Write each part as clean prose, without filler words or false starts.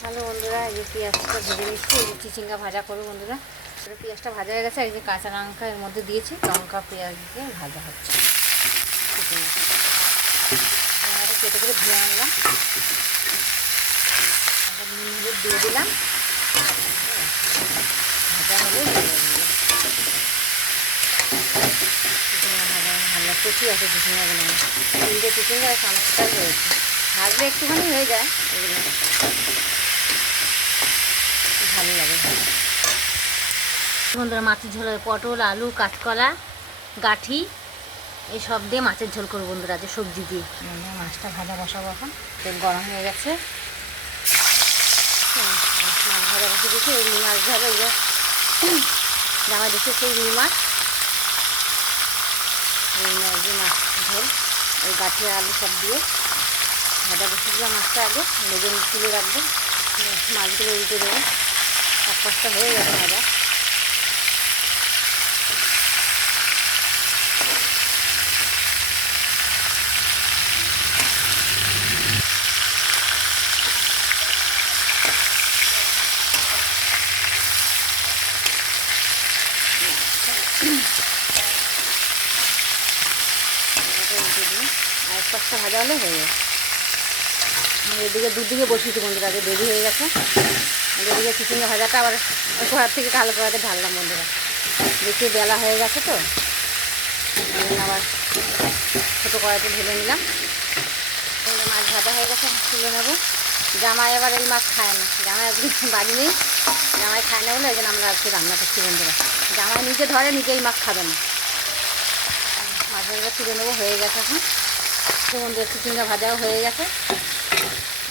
Hello বন্ধুরা, এই যে পেঁয়াজটা ভেজে নিচ্ছি, এই যে চিচিঙ্গা ভাজা করবো বন্ধুরা। পেঁয়াজটা ভাজা হয়ে গেছে, এই যে কাঁচা লঙ্কা এর মধ্যে দিয়েছি, লঙ্কা পেঁয়াজ দিয়ে ভাজা হচ্ছে। চিচিঙ্গাটা কেটে করে ধুয়ে আনলাম, নুন হলুদ দিয়ে দিলাম, ভাজা হলে চিচিঙ্গা ভাজা ভালো প্রচুর আছে চিচিঙ্গাগুলো, তিনটে চিচিঙ্গা সমস্যাটাই হয়েছে, ভাজলে একটুখানি হয়ে যায়, এগুলো ভালো লাগে। বন্ধুরা মাছের ঝোল, পটল আলু কাঁচকলা গাঠি এইসব দিয়ে মাছের ঝোল করবো বন্ধুরা, যে সবজি দিয়ে। মাছটা ভাজা বসাবো, এখন তেল গরম হয়ে গেছে, মাছ ভাজা বসে দিয়েছি। এই রুই মাছ ধরে, এই যে জামাই দেখছে সেই রুই মাছ, যে মাছ ঝোল ওই গাঠি আলু সব দিয়ে ভাজা বসে দিলাম। মাছটা আগে লেগে তুলে রাখবো, মাছগুলো উল্টে দেবো। এক পাশটা হয়ে গেছে ভাজা। আর এক পাশটা ভাজা হলে হয়ে যাবে। এদিকে দুদিকে বসিয়েছি বন্ধুরা, আগে দেরি হয়ে গেছে। এদিকে চিচিঙ্গা ভাজাটা আবার কড়ার থেকে কালো কড়াতে ঢাললাম বন্ধুরা, দেখি বেলা হয়ে গেছে তো, আবার ছোটো কড়াইতে ঢেলে নিলাম। মাছ ভাজা হয়ে গেছে, তুলে নেবো। জামাই এবার এই মাছ খায় না, জামাই আজকে বাড়ি নেই, জামাই খায় না বলে এই জন্য আমরা আজকে রান্না করছি বন্ধুরা। জামাই নিজে ধরে, নিজেই মাছ খাবে না। মাছ ভাজা তুলে নেবো, হয়ে গেছে এখন বন্ধুরা। চিচিঙ্গা ভাজাও হয়ে গেছে,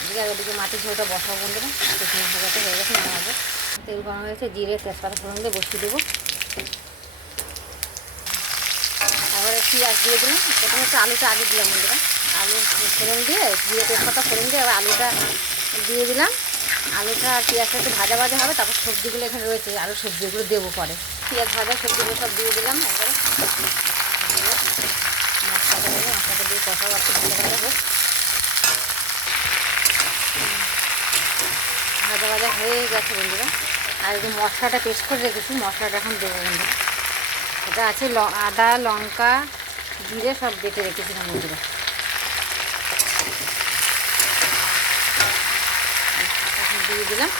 এদিকে আর ওদিকে মাছের ঝোলটা বসাবো বন্ধুরা। চিচিঙ্গা ভাজাটা হয়ে গেছে, নামাবো। তেল গরম হয়েছে, জিরে তেজপাতা ফোড়ন দিয়ে বসিয়ে দেবো। তারপরে পেঁয়াজ দিয়ে দিলাম, প্রথমে একটু আলুটা আগে দিলাম বন্ধুরা, আলু ফোড়ন দিয়ে জিরে তেজপাতা ফোড়ন দিয়ে আবার আলুটা দিয়ে দিলাম। আলুটা আর পেঁয়াজটা একটু ভাজা ভাজা হবে, তারপর সবজিগুলো এখানে রয়েছে, আরও সবজিগুলো দেবো পরে। পেঁয়াজ ভাজা সবজিগুলো সব দিয়ে দিলাম একবারে, মশলাটা দেবো, মশলাটা দিয়ে কষাও একটু ভালো ভালো হোক। ভাজা ভাজা হয়ে গেছে বন্ধুরা। আর এই যে মশলাটা পেস্ট করে রেখেছি, মশলাটা এখন দেবো বন্ধুরা। এটা আছে আদা লঙ্কা জিরে সব বেটে রেখেছিলাম বন্ধুরা। এখন দিয়ে দিলাম,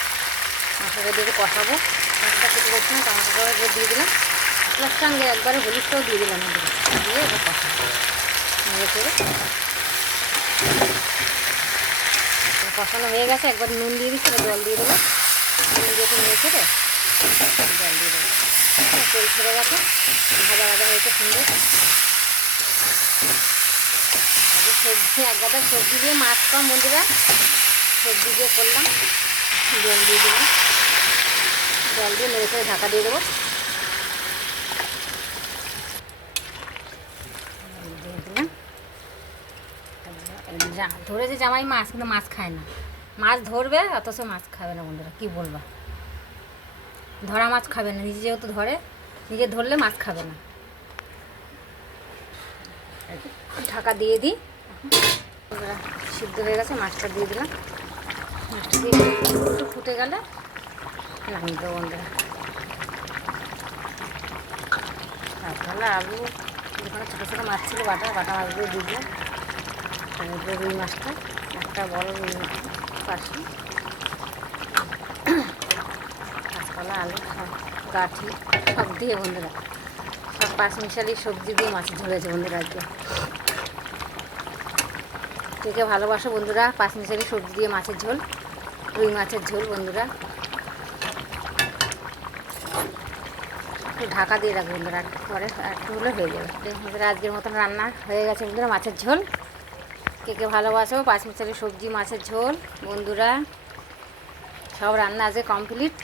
মশলাটা দিয়ে কষাবো। মশলা কেটে রেখেছিলাম, টমেটোটা দিয়ে দিলাম, মশলার সঙ্গে একবারে হলুদটাও দিয়ে দিলাম বন্ধুরা, দিয়ে এবার কষাবো নেড়ে চেড়ে। কষানো হয়ে গেছে, একবার নুন দিয়ে দিচ্ছি, জল দিয়ে দেবো, নুন দিয়ে একটু নেড়ে ছেড়ে জল দিয়ে দেবো। তেল ছেড়ে গেছে, ভাজা ভাজা হয়েছে সুন্দর। আগে সবজি এক গাদা সবজি দিয়ে মাছ কম বন্ধুরা, সবজি দিয়ে করলাম। জল দিয়ে দিলাম, জল দিয়ে নেড়ে ছেড়ে ঢাকা দিয়ে দেবো। ধরেছে জামাই মাছ, কিন্তু মাছ খায় না। মাছ ধরবে অথচ মাছ খাবে না বন্ধুরা, কী বলবা। ধরা মাছ খাবে না, নিজে যেহেতু ধরে, নিজে ধরলে মাছ খাবে না। ঢাকা দিয়ে দিই, সিদ্ধ হয়ে গেছে, মাছটা দিয়ে দিলাম। মাছটা দিয়ে একটু ফুটে গেলে নামিয়ে দেবো বন্ধুরা। তারপরে আলু, যেখানে ছোটো ছোটো মাছ ছিল বাটা মাছগুলো দিয়ে দিলাম। তারপরে রুই মাছটা একটা বড় রুই পাশি, কাঁচকলা আলু সব গাঠি সব দিয়ে বন্ধুরা, সব পাঁচ মিশালি সবজি দিয়ে মাছের ঝোল হয়েছে বন্ধুরা আজকে। কে ভালোবাসো বন্ধুরা পাঁচ মিশালি সবজি দিয়ে মাছের ঝোল, রুই মাছের ঝোল বন্ধুরা। একটু ঢাকা দিয়ে রাখবো বন্ধুরা, আর পরে একটু হলে হয়ে যাবে বন্ধুরা। আজকের মতন রান্না হয়ে গেছে বন্ধুরা, মাছের ঝোল। কে ভালোবাসো পাঁচ মিশালি সবজি মাছের ঝোল বন্ধুরা, সব রান্না আজকে কমপ্লিট।